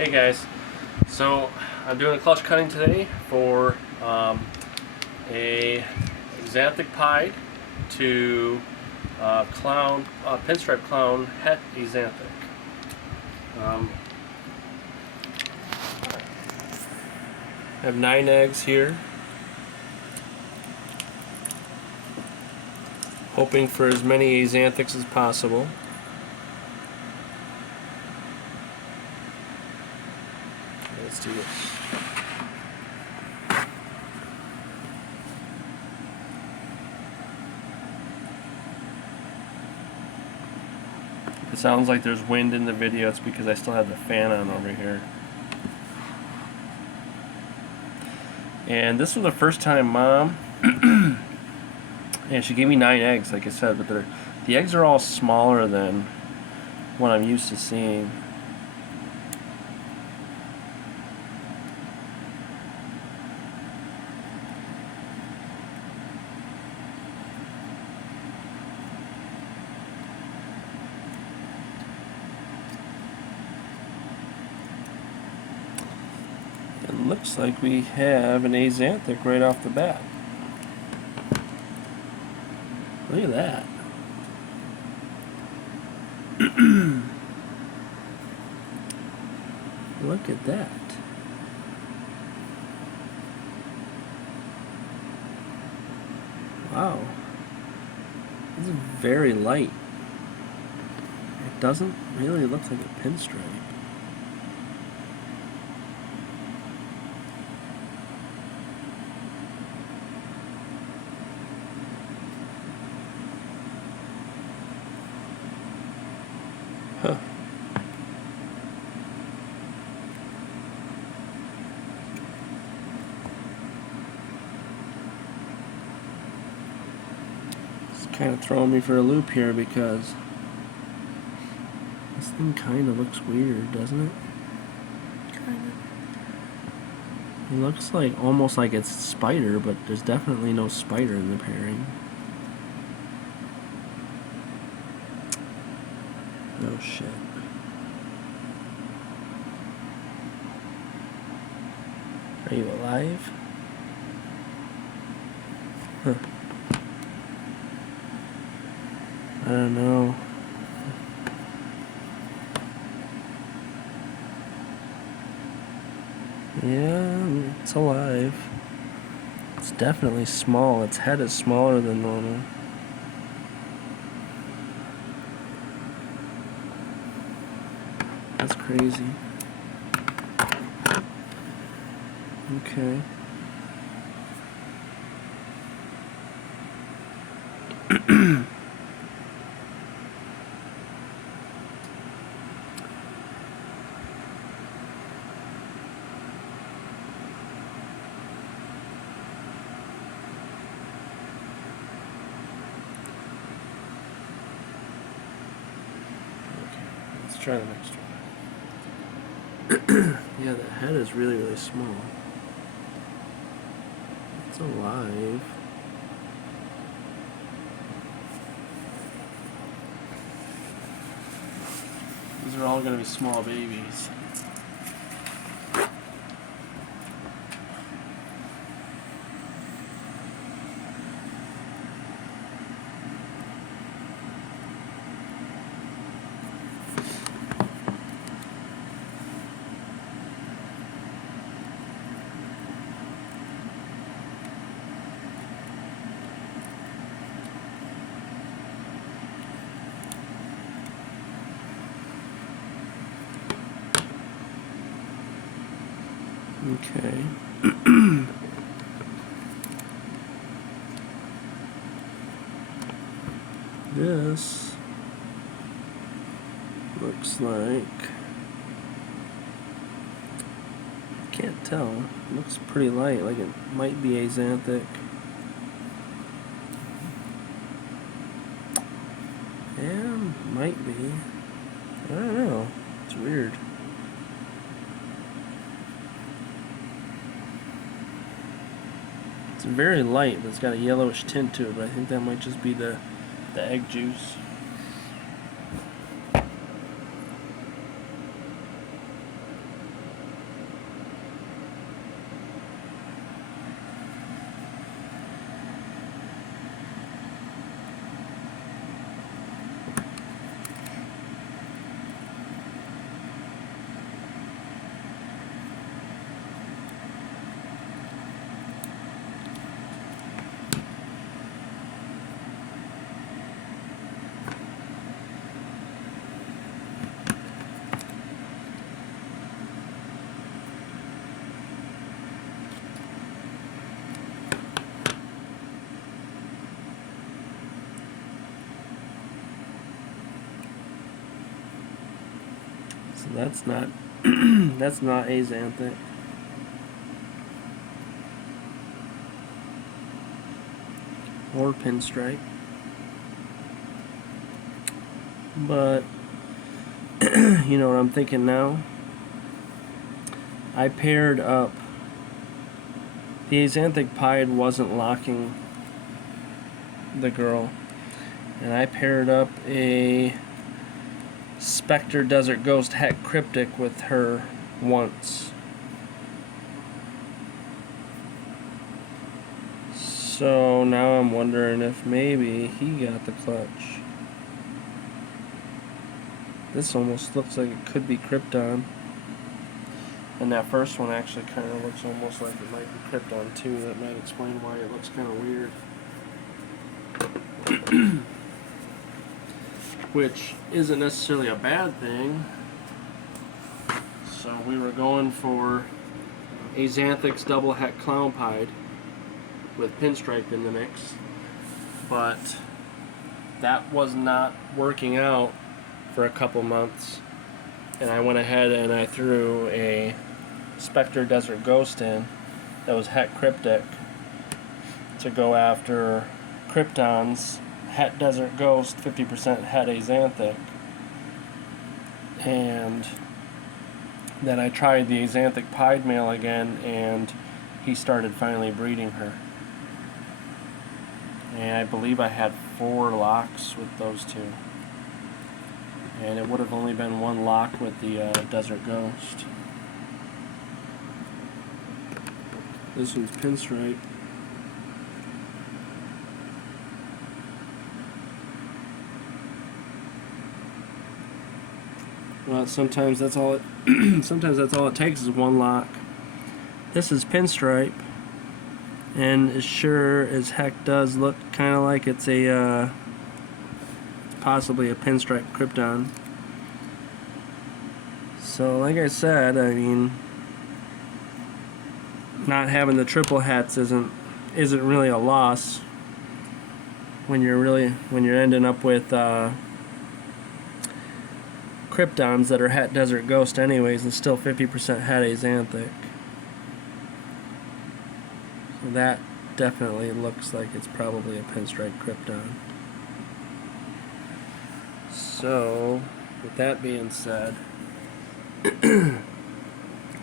Hey guys, so I'm doing a clutch cutting today for a Xanthic Pied to pinstripe clown het Xanthic. I have 9 eggs here, hoping for as many Xanthics as possible. Let's do this. It sounds like there's wind in the video. It's because I still have the fan on over here. And this was the first time Mom, and she gave me 9 eggs, like I said, but the eggs are all smaller than what I'm used to seeing. It looks like we have an Xanthic right off the bat. Look at that. Look at that. Wow. This is very light. It doesn't really look like a pinstripe. Huh. It's kind of throwing me for a loop here because this thing kind of looks weird, doesn't it? Kind of. It looks like almost like it's spider, but there's definitely no spider in the pairing. Oh shit. Are you alive? Huh. I don't know. Yeah, it's alive. It's definitely small. Its head is smaller than normal. That's crazy. Okay. Let's try the next one. Yeah, the head is really, really small. It's alive. These are all going to be small babies. Okay. This looks like, I can't tell. It looks pretty light, like it might be Xanthic. Yeah, might be. I don't know. It's weird. It's very light, but it's got a yellowish tint to it, but I think that might just be the egg juice. So that's not that's not axanthic. Or pinstripe. But you know what I'm thinking now? I paired up. The axanthic pied wasn't locking the girl, and I paired up a Spectre Desert Ghost Het Cryptic with her once. So now I'm wondering if maybe he got the clutch. This almost looks like it could be Krypton. And that first one actually kind of looks almost like it might be Krypton too. That might explain why it looks kind of weird. Which isn't necessarily a bad thing. So we were going for Axanthic's double het clown pied with pinstripe in the mix. But that was not working out for a couple months. And I went ahead and I threw a Spectre Desert Ghost in that was Het Cryptic to go after Krypton's Het Desert Ghost 50% Het Axanthic. And then I tried the Axanthic pied male again, and he started finally breeding her. And I believe I had 4 locks with those two. And it would have only been 1 lock with the Desert Ghost. This one's pinstripe. Well, sometimes that's all it sometimes that's all it takes is 1 lock. This is pinstripe, and it sure as heck does look kind of like it's a possibly a pinstripe Krypton. So like I said, I mean, not having the triple hets isn't really a loss when you're ending up with Kryptons that are Het Desert Ghost anyways, and still 50% Het Axanthic. So that definitely looks like it's probably a pinstripe Krypton. So with that being said,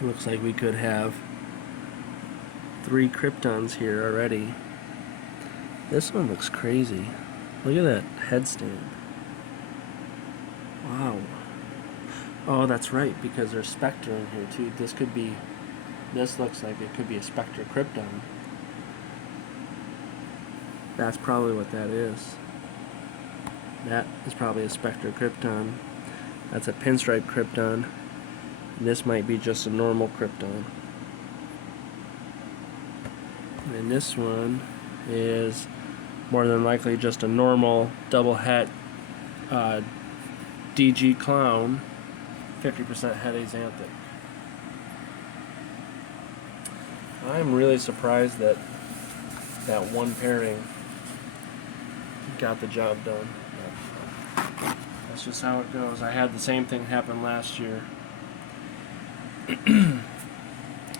looks like we could have 3 Kryptons here already. This one looks crazy. Look at that headstand. Wow. Oh, that's right, because there's Spectre in here too. This looks like it could be a Spectre Krypton. That's probably what that is. That is probably a Spectre Krypton. That's a pinstripe Krypton. And this might be just a normal Krypton. And this one is more than likely just a normal double het DG Clown, 50% Het Axanthic. I'm really surprised that that one pairing got the job done. But that's just how it goes. I had the same thing happen last year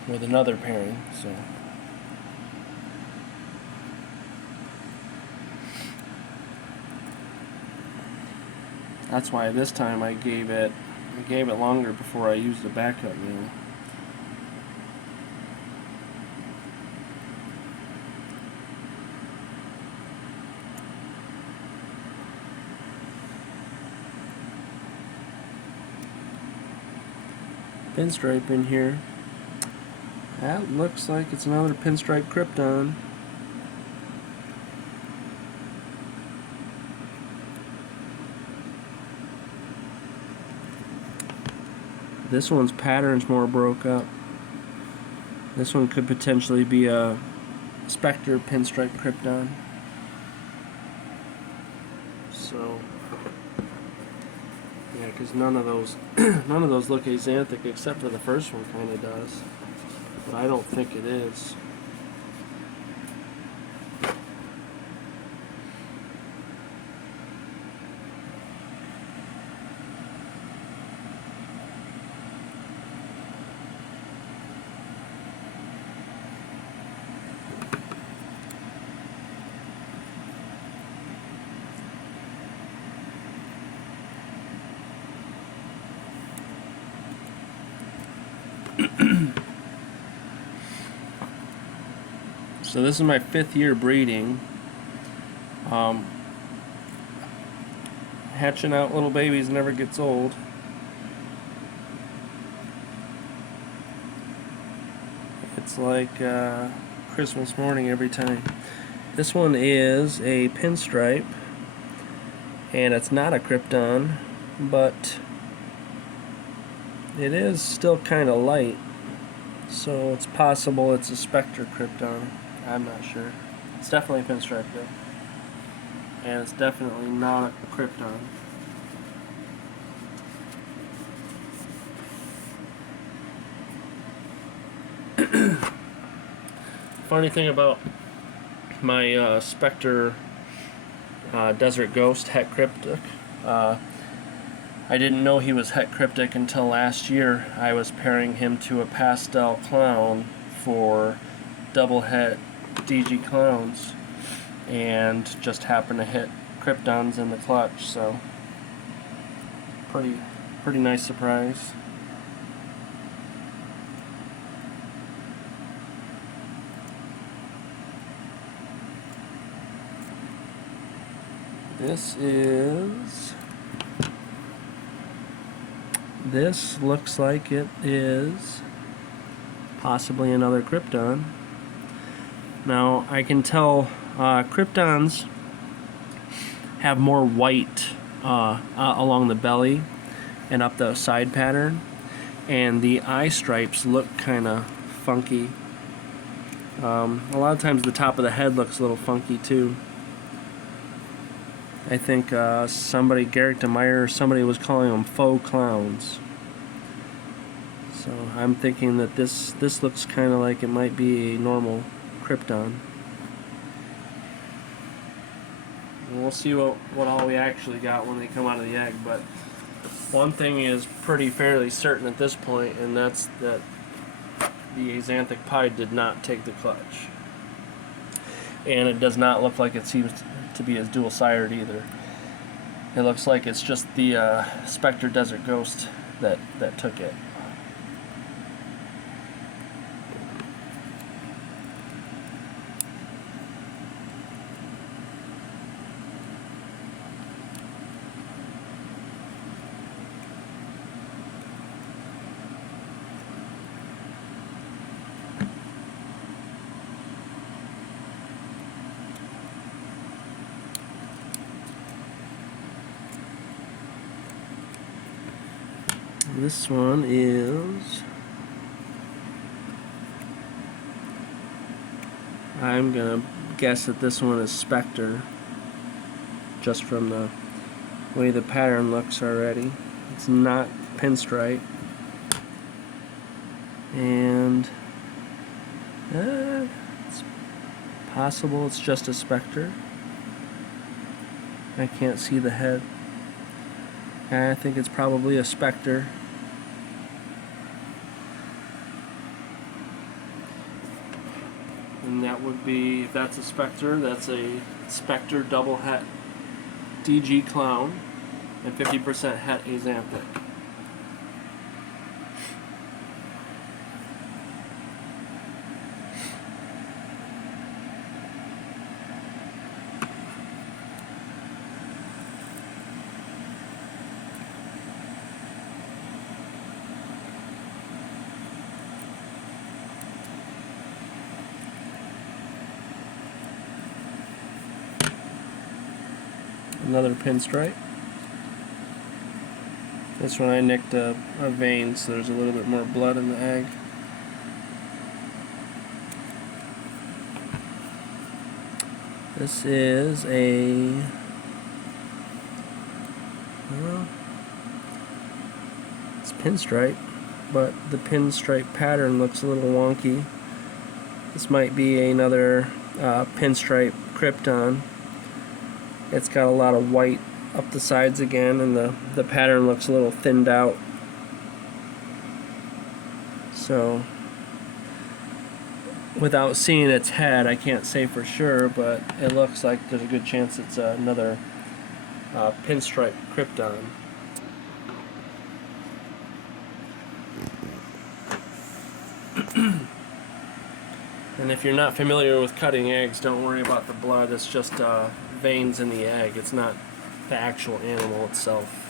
with another pairing, so. That's why this time I gave it longer before I used the backup mule. Pinstripe in here. That looks like it's another pinstripe Krypton. This one's pattern's more broke up. This one could potentially be a Spectre pinstripe Krypton. So, yeah, because none of those look axanthic except for the first one kind of does, but I don't think it is. So this is my 5th year breeding. Hatching out little babies never gets old. It's like Christmas morning every time. This one is a pinstripe, and it's not a Krypton, but it is still kind of light, so it's possible it's a Spectre Krypton. I'm not sure. It's definitely a pinstripe though, and it's definitely not a Krypton. Funny thing about my Spectre Desert Ghost Het Cryptic, I didn't know he was Het Cryptic until last year. I was pairing him to a pastel clown for double het DG clowns, and just happened to hit Kryptons in the clutch, so pretty nice surprise. This looks like it is possibly another Krypton. Now I can tell Kryptons have more white along the belly and up the side pattern, and the eye stripes look kind of funky. A lot of times the top of the head looks a little funky too. I think Garrick DeMeyer, somebody was calling them faux clowns. So I'm thinking that this looks kind of like it might be a normal Krypton. And we'll see what all we actually got when they come out of the egg, but one thing is fairly certain at this point, and that's that the Axanthic Pied did not take the clutch. And it does not look like it seems to be as dual-sired either. It looks like it's just the Spectre Desert Ghost that took it. This one is, I'm gonna guess that this one is Spectre, just from the way the pattern looks already. It's not pinstripe, and it's possible it's just a Spectre. I can't see the head. I think it's probably a Spectre. And that would be, if that's a Spectre, that's a Spectre double het DG clown and 50% het Axanthic. Another pinstripe. This one I nicked a vein, so there's a little bit more blood in the egg. This is a it's pinstripe, but the pinstripe pattern looks a little wonky. This might be another pinstripe Krypton. It's got a lot of white up the sides again, and the pattern looks a little thinned out. So, without seeing its head, I can't say for sure, but it looks like there's a good chance it's another pinstripe Krypton. And if you're not familiar with cutting eggs, don't worry about the blood. It's just veins in the egg. It's not the actual animal itself.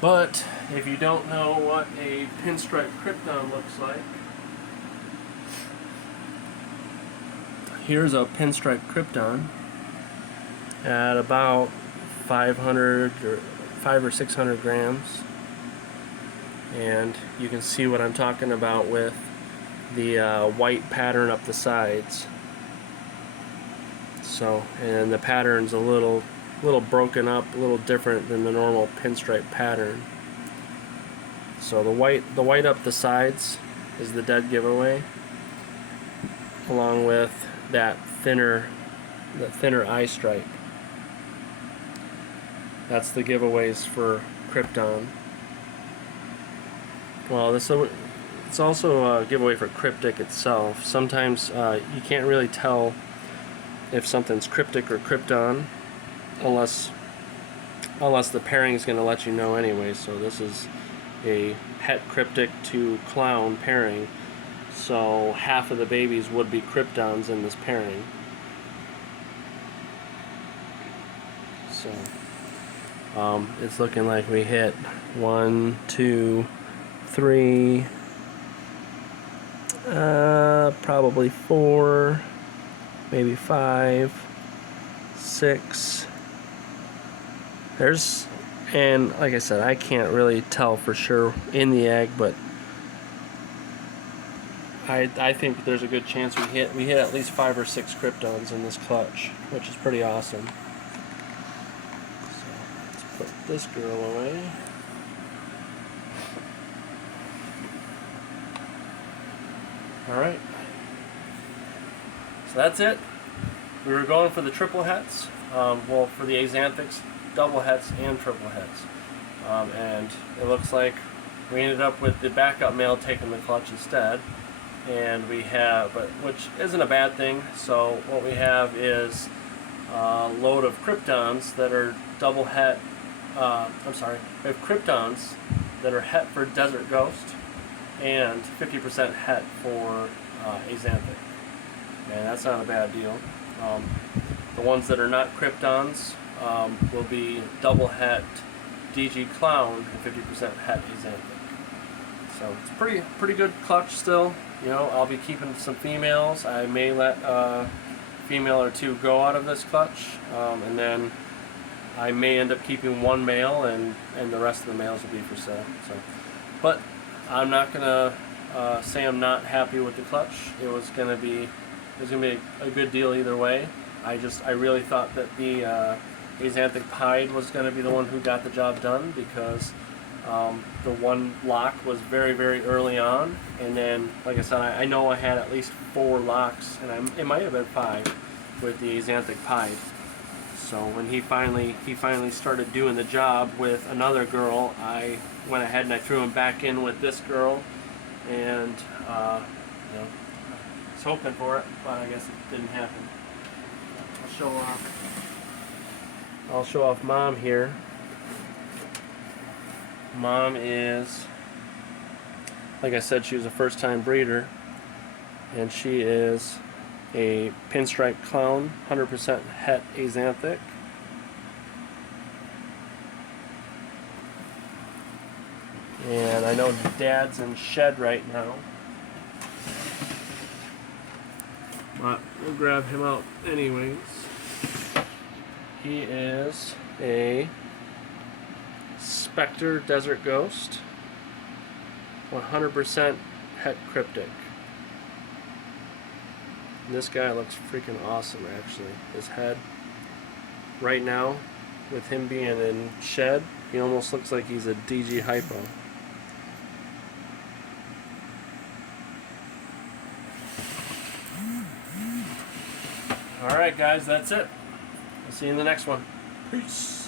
But if you don't know what a pinstripe Krypton looks like, here's a pinstripe Krypton at about 500 or 500 or 600 grams. And you can see what I'm talking about with the white pattern up the sides. So, and the pattern's a little broken up, a little different than the normal pinstripe pattern. So the white up the sides is the dead giveaway, along with that thinner eye stripe. That's the giveaways for Krypton. Well, it's also a giveaway for Cryptic itself. Sometimes you can't really tell if something's Cryptic or Krypton unless the pairing is going to let you know anyway. So this is a het Cryptic to clown pairing. So half of the babies would be Kryptons in this pairing. So it's looking like we hit 1, 2, 3, probably 4, maybe 5, 6. And like I said, I can't really tell for sure in the egg, but I think there's a good chance we hit at least 5 or 6 Kryptons in this clutch, which is pretty awesome. So let's put this girl away. Alright, so that's it. We were going for the triple hets, well, for the Axanthics, double hets and triple hets. And it looks like we ended up with the backup male taking the clutch instead. And we have, which isn't a bad thing. So what we have is a load of Kryptons that are double het, we have Kryptons that are het for Desert Ghost, and 50% het for Axanthic. And that's not a bad deal. The ones that are not Kryptons will be double het DG Clown and 50% het Axanthic. So it's pretty good clutch still. You know, I'll be keeping some females. I may let a female or two go out of this clutch, and then I may end up keeping one male, and the rest of the males will be for sale. So, but I'm not gonna say I'm not happy with the clutch. It was gonna be a good deal either way. I really thought that the Axanthic Pied was gonna be the one who got the job done, because the one lock was very, very early on, and then, like I said, I know I had at least 4 locks, and it might have been 5 with the Axanthic Pied. So when he finally started doing the job with another girl, I went ahead and I threw him back in with this girl, and you know, I was hoping for it, but I guess it didn't happen. I'll show off Mom here. Mom is, like I said, she was a first-time breeder, and she is a pinstripe clown, 100% het Axanthic. And I know Dad's in shed right now, but we'll grab him out anyways. He is a Spectre Desert Ghost, 100% het Cryptic. And this guy looks freaking awesome, actually. His head, right now, with him being in shed, he almost looks like he's a DG Hypo. Alright guys, that's it. I'll see you in the next one. Peace.